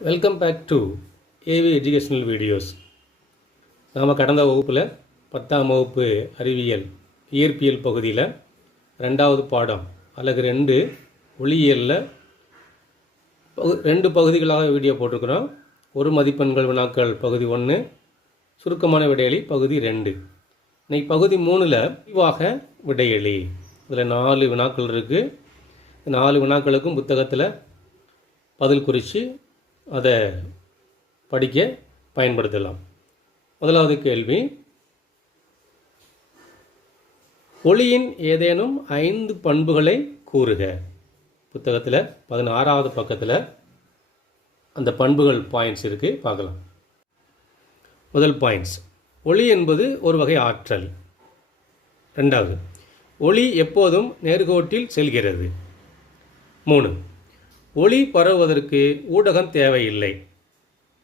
Welcome back to AV educational videos. நாம் கடந்த வகுப்பில் 10ஆம் வகுப்பு அறிவியல் இயற்பியல் பகுதியில் 2வது பாடம் அலகு 2 ஒளியியலில் 2 பகுதிகளாக வீடியோ போட்டிருக்கிறோம். ஒரு மதிப்பெண்கள் வினாக்கள் பகுதி 1, சுருக்கமான விடையளி பகுதி 2. இன்னைக்கு பகுதி 3ல் விரிவாக விடையளி. இதில் 4 வினாக்கள் இருக்குது. 4 வினாக்களுக்கும் புத்தகத்தில் பதில் குறித்து அதை படிக்க பயன்படுத்தலாம். முதலாவது கேள்வி, ஒளியின் ஏதேனும் 5 பண்புகளை கூறுக. புத்தகத்தில் 16வது பக்கத்தில் அந்த பண்புகள் பாயிண்ட்ஸ் இருக்குது, பார்க்கலாம். முதல் பாயிண்ட்ஸ், ஒளி என்பது ஒரு வகை ஆற்றல். 2வது, ஒளி எப்போதும் நேர்கோட்டில் செல்கிறது. 3, ஒளி பரவுவதற்கு ஊடகம் தேவையில்லை,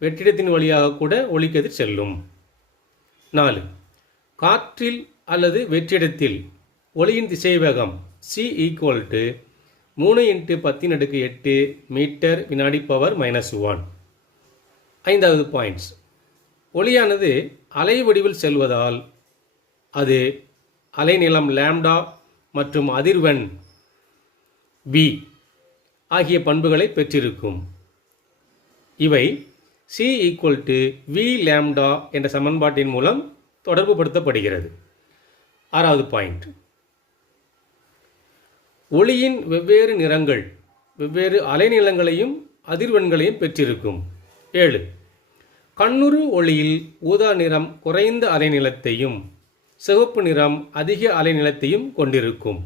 வெற்றிடத்தின் வழியாக கூட ஒளிக்கதிர் செல்லும். 4, காற்றில் அல்லது வெற்றிடத்தில் ஒளியின் திசைவேகம் c = 3 × 10⁸ மீட்டர் வினாடி பவர் -1. 5வது பாயிண்ட்ஸ், ஒளியானது அலை வடிவில் செல்வதால் அது அலைநீளம் லாம்டா மற்றும் அதிர்வெண் v ஆகிய பண்புகளை பெற்றிருக்கும். இவை c = v λ என்ற சமன்பாட்டின் மூலம் தொடர்பு படுத்தப்படுகிறது. 6வது பாயிண்ட், ஒளியின் வெவ்வேறு நிறங்கள் வெவ்வேறு அலைநீளங்களையும் அதிர்வெண்களையும் பெற்றிருக்கும். 7, கண்ணுறு ஒளியில் ஊதா நிறம் குறைந்த அலைநீளத்தையும் சிவப்பு நிறம் அதிக அலைநீளத்தையும் கொண்டிருக்கும்.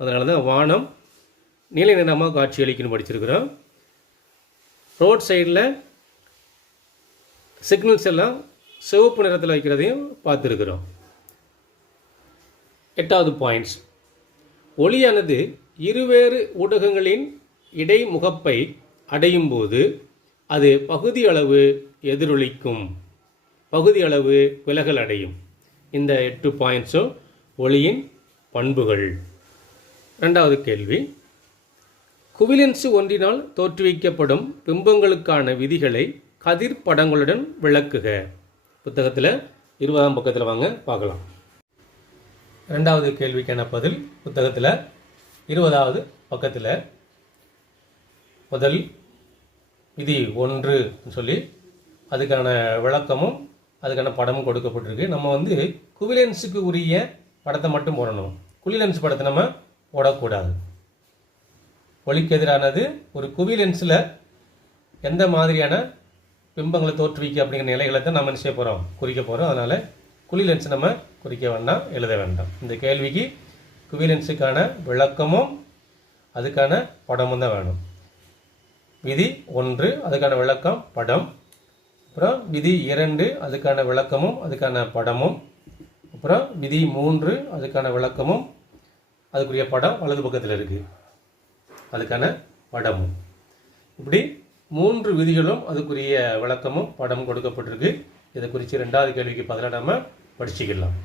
அதனால தான் வானம் நீல நிறமாக காட்சியளிக்கணும்னு படிச்சிருக்கிறோம். ரோட் சைடில் சிக்னல்ஸ் எல்லாம் சிவப்பு நிறத்தில் வைக்கிறதையும் பார்த்துருக்குறோம். 8வது பாயிண்ட்ஸ், ஒளியானது இருவேறு ஊடகங்களின் இடைமுகப்பை அடையும் போது அது பகுதி அளவு எதிரொலிக்கும், பகுதி அளவு விலகல் அடையும். இந்த 8 பாயிண்ட்ஸும் ஒளியின் பண்புகள். 2வது கேள்வி, குவிலென்சு ஒன்றினால் தோற்றுவிக்கப்படும் பிம்பங்களுக்கான விதிகளை கதிர் படங்களுடன் விளக்குக. புத்தகத்தில் 20ஆம் பக்கத்தில் வாங்க பார்க்கலாம். 2வது கேள்விக்கான பதில் புத்தகத்தில் 20வது பக்கத்தில் முதல் விதி 1 சொல்லி அதுக்கான விளக்கமும் அதுக்கான படமும் கொடுக்கப்பட்டிருக்கு. நம்ம குவிலென்ஸுக்கு உரிய படத்தை மட்டும் போடணும், குவிலென்ஸ் படத்தை நம்ம போடக்கூடாது. ஒளிக்கு எதிரானது ஒரு குவிலென்ஸில் எந்த மாதிரியான பிம்பங்களை தோற்றுவிக்க அப்படிங்கிற நிலைகளை தான் நம்ம என்ன செய்ய போகிறோம், குறிக்க போகிறோம். அதனால் குவிலென்ஸ் நம்ம குறிக்க வேண்டாம், எழுத வேண்டாம். இந்த கேள்விக்கு குவிலென்ஸுக்கான விளக்கமும் அதுக்கான படமும் தான் வேணும். விதி 1 அதுக்கான விளக்கம் படம், அப்புறம் விதி 2 அதுக்கான விளக்கமும் அதுக்கான படமும், அப்புறம் விதி 3 அதுக்கான விளக்கமும் அதுக்குரிய படம் வலது பக்கத்தில் இருக்குது, அதுக்கான படமும். இப்படி 3 விதிகளும் அதுக்குரிய விளக்கமும் படமும் கொடுக்கப்பட்டிருக்கு. இதை குறித்து 2வது கேள்விக்கு பதிலாக நம்ம படிச்சுக்கலாம்.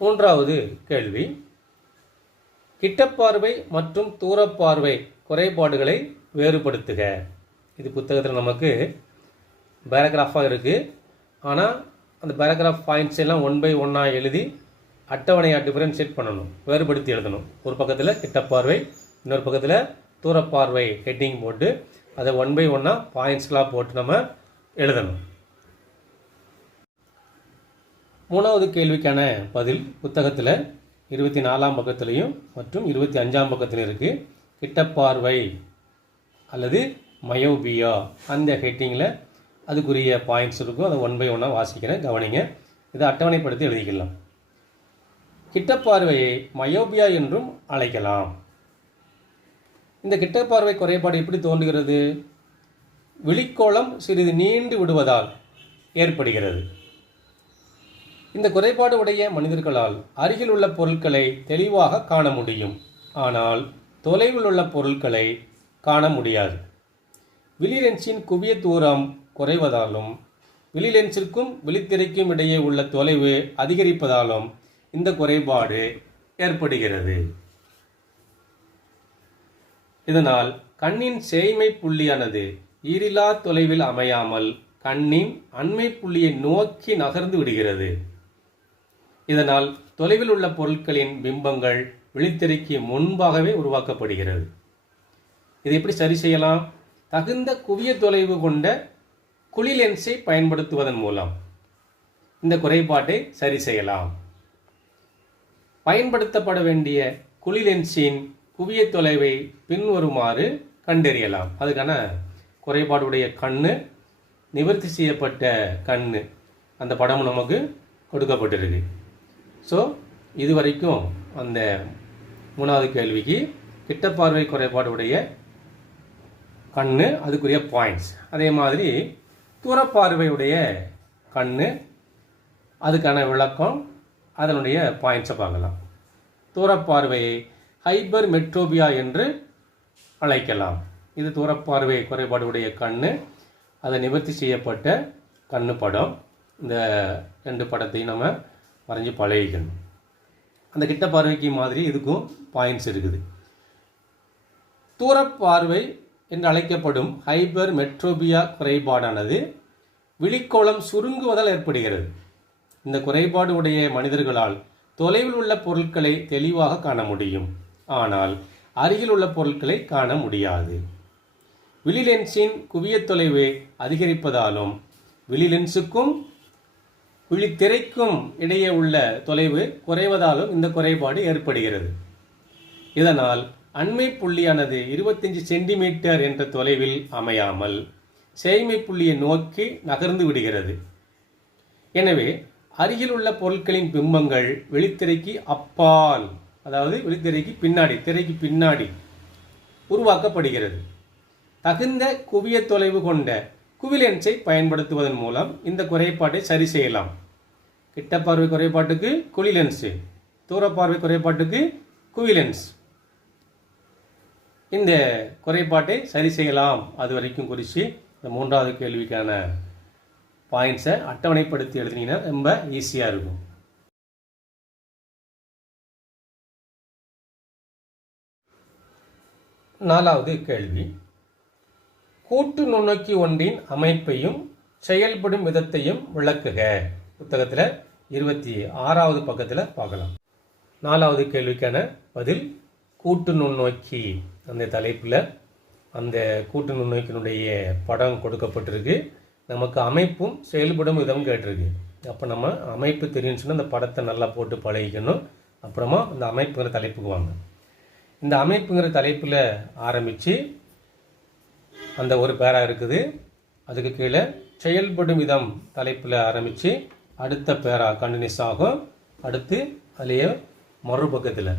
3வது கேள்வி, கிட்டப்பார்வை மற்றும் தூரப்பார்வை குறைபாடுகளை வேறுபடுத்துக. இது புத்தகத்தில் நமக்கு பேராகிராஃபாக இருக்குது. ஆனால் அந்த பேராகிராஃப் பாயிண்ட்ஸ் எல்லாம் 1 by 1 எழுதி அட்டவணையாக டிஃபரன்ஷியேட் பண்ணணும், வேறுபடுத்தி எழுதணும். ஒரு பக்கத்தில் கிட்டப்பார்வை, இன்னொரு பக்கத்தில் தூரப்பார்வை ஹெட்டிங் போட்டு அதை 1 by 1 பாயிண்ட்ஸ்களாக போட்டு நம்ம எழுதணும். 3வது கேள்விக்கான பதில் புத்தகத்தில் 24ஆம் பக்கத்துலேயும் மற்றும் 25ஆம் பக்கத்துலையும் இருக்குது. கிட்டப்பார்வை அல்லது மயோபியா அந்த ஹெட்டிங்கில் அதுக்குரிய பாயிண்ட்ஸ் இருக்கும். அதை 1 by 1 வாசிக்கிறேன், கவனிங்க. இதை அட்டவணைப்படுத்தி எழுதிக்கலாம். கிட்டப்பார்வையை மயோபியா என்றும் அழைக்கலாம். இந்த கிட்டப்பார்வை குறைபாடு எப்படி தோன்றுகிறது? விழிக்கோளம் சிறிது நீண்டு விடுவதால் ஏற்படுகிறது. இந்த குறைபாடு உடைய மனிதர்களால் அருகில் உள்ள பொருட்களை தெளிவாக காண முடியும், ஆனால் தொலைவில் உள்ள பொருட்களை காண முடியாது. விழிலென்ஸின் குவிய தூரம் குறைவதாலும் விழிலென்ஸிற்கும் விழித்திரைக்கும் இடையே உள்ள தொலைவு அதிகரிப்பதாலும் இந்த குறைபாடு ஏற்படுகிறது. இதனால் கண்ணின் சேய்மை புள்ளியானது ஈரிலா தொலைவில் அமையாமல் கண்ணின் அண்மை புள்ளியை நோக்கி நகர்ந்து விடுகிறது. இதனால் தொலைவில் உள்ள பொருட்களின் பிம்பங்கள் விழித்திரைக்கு முன்பாகவே உருவாக்கப்படுகிறது. இதை எப்படி சரி செய்யலாம்? தகுந்த குவிய தொலைவு கொண்ட குழி லென்ஸை பயன்படுத்துவதன் மூலம் இந்த குறைபாட்டை சரி செய்யலாம். பயன்படுத்தப்பட வேண்டிய குழி லென்ஸின் குவிய தொலைவை பின்வருமாறு கண்டறியலாம். அதுக்கான குறைபாடுடைய கண்ணு, நிவர்த்தி செய்யப்பட்ட கண்ணு, அந்த படமும் நமக்கு கொடுக்கப்பட்டிருக்கு. ஸோ இதுவரைக்கும் அந்த 3வது கேள்விக்கு கிட்டப்பார்வை குறைபாடுடைய கண்ணு, அதுக்குரிய பாயிண்ட்ஸ். அதே மாதிரி தூரப்பார்வையுடைய கண்ணு, அதுக்கான விளக்கம், அதனுடைய பாயிண்ட்ஸை பார்க்கலாம். தூரப்பார்வையை ஹைப்பர் மெட்ரோபியா என்று அழைக்கலாம். இது தூரப்பார்வை குறைபாடுடைய கண்ணு, அதை நிவர்த்தி செய்யப்பட்ட கண்ணு படம். இந்த 2 படத்தையும் நம்ம வரைஞ்சி பழகிக்கணும். அந்த கிட்ட பார்வைக்கு மாதிரி இதுக்கும் பாயிண்ட்ஸ் இருக்குது. தூரப்பார்வை என்று அழைக்கப்படும் ஹைப்பர் மெட்ரோபியா குறைபாடானது விழிக்கோளம் சுருங்குவதால் ஏற்படுகிறது. இந்த குறைபாடு உடைய மனிதர்களால் தொலைவில் உள்ள பொருட்களை தெளிவாக காண முடியும், ஆனால் அருகில் உள்ள பொருட்களை காண முடியாது. விழி லென்ஸின் குவிய தொலைவை அதிகரிப்பதாலும் விழி லென்ஸுக்கும் விழித்திரைக்கும் இடையே உள்ள தொலைவு குறைவதாலும் இந்த குறைபாடு ஏற்படுகிறது. இதனால் அண்மை புள்ளியானது 25 சென்டிமீட்டர் என்ற தொலைவில் அமையாமல் சேய்மை புள்ளியை நோக்கி நகர்ந்து விடுகிறது. எனவே அருகில் உள்ள பொருட்களின் பிம்பங்கள் விழித்திரைக்கு அப்பால், அதாவது விழித்திரைக்கு பின்னாடி, திரைக்கு பின்னாடி உருவாக்கப்படுகிறது. தகுந்த குவிய தொலைவு கொண்ட குவிலென்ஸை பயன்படுத்துவதன் மூலம் இந்த குறைபாட்டை சரி செய்யலாம். கிட்ட பார்வை குறைபாட்டுக்கு குழி லென்ஸு, தூரப்பார்வை குறைபாட்டுக்கு குவிலென்ஸ். இந்த குறைபாட்டை சரி செய்யலாம். அது வரைக்கும் குறித்து இந்த 3வது கேள்விக்கான பாயிண்ட்ஸை அட்டவணைப்படுத்தி எழுதினீங்கன்னா ரொம்ப ஈஸியாக இருக்கும். 4வது கேள்வி, கூட்டு நுண்ணோக்கி ஒன்றின் அமைப்பையும் செயல்படும் விதத்தையும் விளக்குக. புத்தகத்தில் 26வது பக்கத்தில் பார்க்கலாம். 4வது கேள்விக்கான பதில் கூட்டு நுண்ணோக்கி. அந்த தலைப்பில் அந்த கூட்டு நுண்ணோக்கினுடைய படம் கொடுக்கப்பட்டிருக்கு. நமக்கு அமைப்பும் செயல்படும் விதமும் கேட்டிருக்கு. அப்போ நம்ம அமைப்பு தெரியும்னு சொன்னால் அந்த படத்தை நல்லா போட்டு பழகிக்கணும். அப்புறமா அந்த அமைப்புங்கிற தலைப்புக்கு வாங்க. இந்த அமைப்புங்கிற தலைப்பில் ஆரம்பித்து அந்த ஒரு பேரா இருக்குது. அதுக்கு கீழே செயல்படும் விதம் தலைப்பில் ஆரம்பித்து அடுத்த பேரா கண்டினியூஸ் ஆகும். அடுத்து அதுலேயே மறுபக்கத்தில்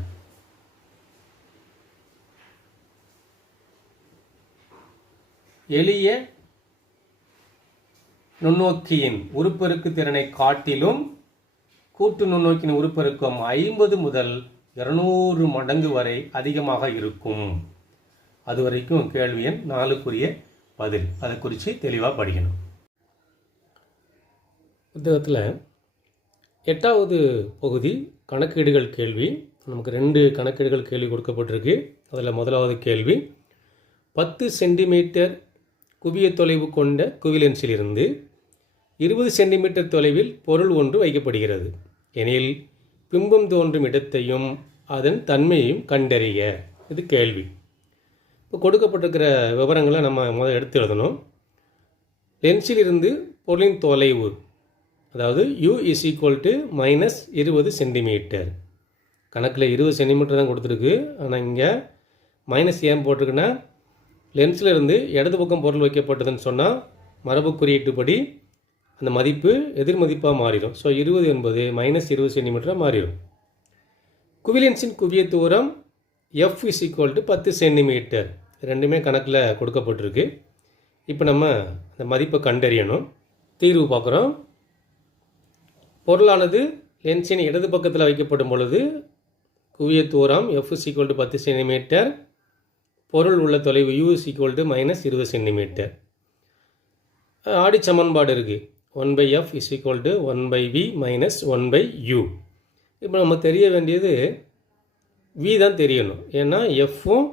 எளிய நுண்ணோக்கியின் உருப்பெருக்கு திறனை காட்டிலும் கூட்டு நுண்ணோக்கின் உருப்பெருக்கம் 50 முதல் 200 மடங்கு வரை அதிகமாக இருக்கும். அது வரைக்கும் கேள்வி எண் 4க்குரிய பதில். அதை குறித்து தெளிவாக படிக்கணும். புத்தகத்தில் 8வது பகுதி கணக்கீடுகள் கேள்வி. நமக்கு 2 கணக்கீடுகள் கேள்வி கொடுக்கப்பட்டிருக்கு. அதில் முதலாவது கேள்வி, 10 சென்டிமீட்டர் குவிய தொலைவு கொண்ட குவிலென்ஸிலிருந்து 20 சென்டிமீட்டர் தொலைவில் பொருள் ஒன்று வைக்கப்படுகிறது எனில் பிம்பம் தோன்றும் இடத்தையும் அதன் தன்மையையும் கண்டறிய. இது கேள்வி. இப்போ கொடுக்கப்பட்டிருக்கிற விவரங்களை நம்ம முதல் எடுத்து எழுதணும். லென்ஸிலிருந்து பொருளின் தொலைவு, அதாவது u is equal to -20 centimetre. கணக்கில் 20 சென்டிமீட்டர் தான் கொடுத்துருக்கு. ஆனால் இங்கே மைனஸ் ஏன் போட்டிருக்குன்னா, லென்ஸில் இருந்து இடது பக்கம் பொருள் வைக்கப்பட்டதுன்னு சொன்னால் மரபு குறியீட்டுப்படி அந்த மதிப்பு எதிர் மதிப்பாக மாறிடும். ஸோ 20 என்பது -20 சென்டிமீட்டராக மாறிடும். குவிலென்ஸின் குவிய தூரம் f is equal to 10 centimetre. ரெண்டுமே கணக்கில் கொடுக்கப்பட்டிருக்கு. இப்போ நம்ம அந்த மதிப்பை கண்டறியணும். தீர்வு பார்க்குறோம். பொருளானது லென்ஸின் இடது பக்கத்தில் வைக்கப்படும் பொழுது குவிய தூரம் f is equal to 10 centimetre, பொருள் உள்ள தொலைவு u is equal to -20 centimetre. ஆடி சமன்பாடு இருக்குது. 1/f is equal to 1/v minus 1/u. இப்போ நம்ம தெரிய வேண்டியது v தான் தெரியணும். ஏன்னா எஃப்பும்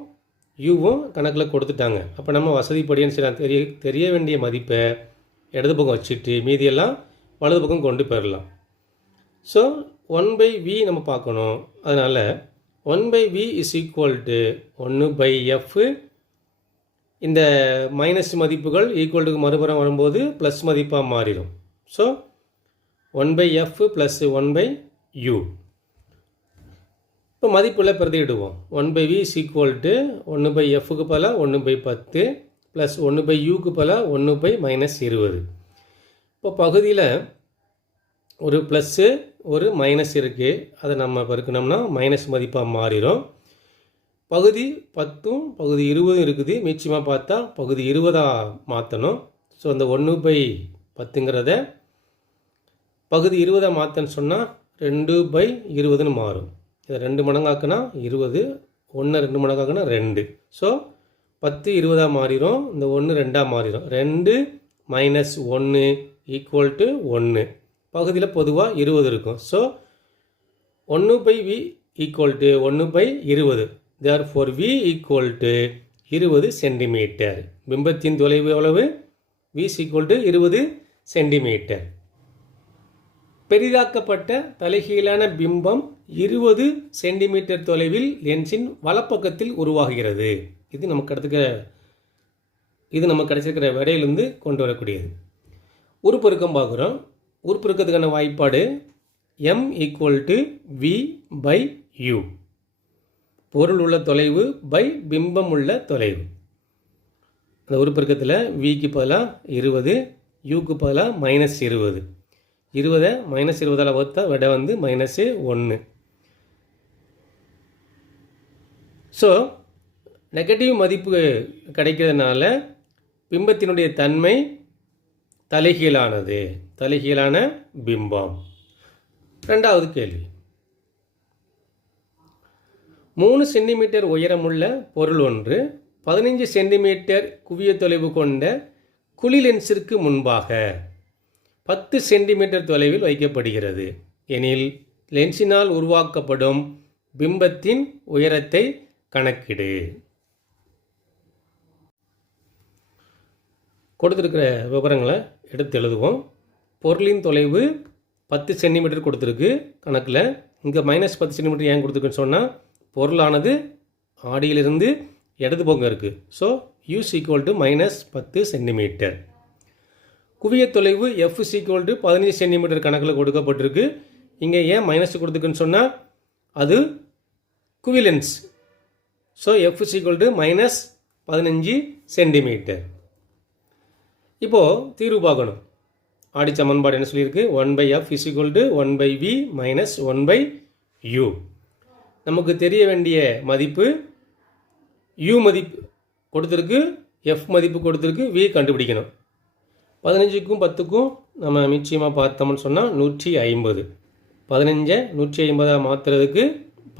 யூவும் கணக்கில் கொடுத்துட்டாங்க. அப்போ நம்ம வசதிப்படின்னு சரி தெரிய வேண்டிய மதிப்பை இடது பக்கம் வச்சுட்டு மீதியெல்லாம் வலது பக்கம் கொண்டு போயிடலாம். ஸோ 1/v நம்ம பார்க்கணும். அதனால் 1/v is equal to 1/f. இந்த மைனஸ் மதிப்புகள் ஈக்குவல்ட்டுக்கு மறுபுறம் வரும்போது ப்ளஸ் மதிப்பாக மாறிடும். So 1/f plus 1/u. இப்போ மதிப்புள்ள பிரதியிடுவோம். 1/v இஸ் ஈக்குவல் டு 1/fக்கு பதிலாக 1/10 ப்ளஸ் 1/uக்கு பதிலாக 1/-20. இப்போ பகுதியில் ஒரு ப்ளஸ்ஸு ஒரு மைனஸ் இருக்குது. அதை நம்ம பெருக்கணும்னா மைனஸ் மதிப்பாக மாறிடும். பகுதி 10ம் பகுதி 20 இருக்குது. மீச்சமாக பார்த்தா பகுதி 20ஆக மாற்றணும். ஸோ அந்த 1/10ங்கிறத பகுதி 20ஆக மாற்றன்னு சொன்னால் 2/20ன்னு மாறும். இதை 2 மடங்காக்குனா 20, 1 2 மடங்காக்குனா 2. ஸோ 10 20ஆக மாறிடும். இந்த 1 2ஆக மாறிடும். 2 - 1 ஈக்குவல் டு 1. பகுதியில் பொதுவாக 20 இருக்கும். So 1/v equal to 1/20. Therefore v equal to 20 centimetre. பிம்பத்தின் தொலைவு எவ்வளவு? v equal to 20 centimetre. பெரிதாக்கப்பட்ட தலைகீழான பிம்பம் 20 சென்டிமீட்டர் தொலைவில் லென்ஸின் வலப்பக்கத்தில் உருவாகிறது. இது நமக்கு கிடைச்சிருக்கிற விடையிலிருந்து கொண்டு வரக்கூடியது. உருப்பெருக்கம் பார்க்குறோம். உருப்பெருக்கத்துக்கான வாய்ப்பாடு m ஈக்குவல் டு v/u. பொருள் உள்ள தொலைவு பை பிம்பம் உள்ள தொலைவு. அந்த உருப்பெருக்கத்தில் விக்கு பதிலாக 20, யூக்கு பதிலாக -20. 20 -20ஆல் வகுத்தா விடை வந்து -1. ஸோ நெகட்டிவ் மதிப்பு கிடைக்கிறதுனால பிம்பத்தினுடைய தன்மை தலைகீழானது, தலைகீழான பிம்பம். 2வது கேள்வி. 3 சென்டிமீட்டர் உயரமுள்ள பொருள் ஒன்று 15 சென்டிமீட்டர் குவிய தொலைவு கொண்ட குழி லென்ஸிற்கு முன்பாக 10 சென்டிமீட்டர் தொலைவில் வைக்கப்படுகிறது எனில் லென்ஸினால் உருவாக்கப்படும் பிம்பத்தின் உயரத்தை கணக்கிடு. கொடுத்துருக்கிற விவரங்களை எடுத்து எழுதுவோம். பொருளின் தொலைவு 10 சென்டிமீட்டர் கொடுத்துருக்கு கணக்கில். இங்கே -10 சென்டிமீட்டர் ஏன் கொடுத்துருக்குன்னு சொன்னால் பொருளானது ஆடியிலிருந்து இடது பக்கம் இருக்குது. So u equal to -10 centimetre. குவிய தொலைவு f ஈக்குவல் டு 15 சென்டிமீட்டர் கணக்கில் கொடுக்கப்பட்டிருக்கு. இங்கே ஏன் மைனஸ் கொடுத்துருக்குன்னு சொன்னால் அது குவிலென்ஸ். So f equal to -15 centimetre. இப்போது தீர்வு பார்க்கணும். ஆடி சமன்பாடு என்ன சொல்லியிருக்கு? 1/f is equal to 1/v minus 1/u. நமக்கு தெரிய வேண்டிய மதிப்பு u மதிப்பு கொடுத்துருக்கு, f மதிப்பு கொடுத்துருக்கு, v கண்டுபிடிக்கணும். 15க்கும் 10க்கும் நம்ம நிச்சயமாக பார்த்தோம்னு சொன்னால் 150. 15 150 மாற்றுறதுக்கு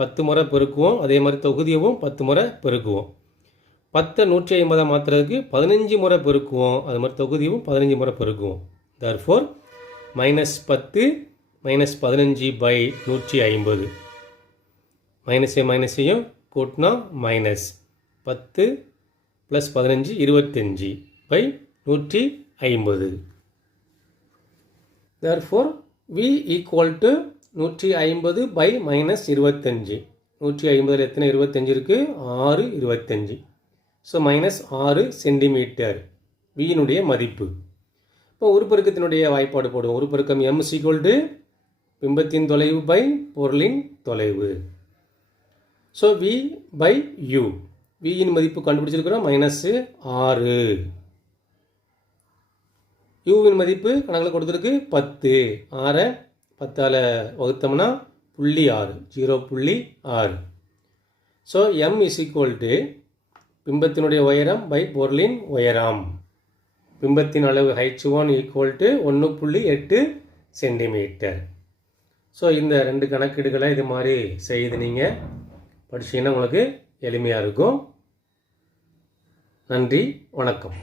10 முறை பெருக்குவோம். அதே மாதிரி தொகுதியவும் 10 முறை பெருக்குவோம். 10 150 மாற்றுறதுக்கு 15 முறை பெருக்குவோம். அது மாதிரி தொகுதியும் 15 முறை பெருக்குவோம். தர்ஃபோர் -10 -15/150. மைனஸையும் கூட்டினா -10 + 15 25/150. Therefore v equal to 150/-25. 150 எத்தனை 25 இருக்குது? 6 25. ஸோ -6 சென்டிமீட்டர் வியினுடைய மதிப்பு. இப்போ உருப்பெருக்கத்தினுடைய வாய்ப்பாடு போடுவோம். உருப்பெருக்கம் m ஈக்குவல் டு பிம்பத்தின் தொலைவு பை பொருளின் தொலைவு. So v/u. வியின் மதிப்பு கண்டுபிடிச்சிருக்கிறோம் -6. யூவின் மதிப்பு கணக்கில் கொடுத்துருக்கு 10. 6 10ஆல் வகுத்தோம்னா 0.6 0.6. So m is equal to பிம்பத்தினுடைய உயரம் பை பொருளின் உயரம். பிம்பத்தின் அளவு h1 equal to 1.8 centimetre. So இந்த 2 கணக்கீடுகளை இது மாதிரி செய்து நீங்கள் படிச்சீங்கன்னா உங்களுக்கு எளிமையாக இருக்கும். நன்றி, வணக்கம்.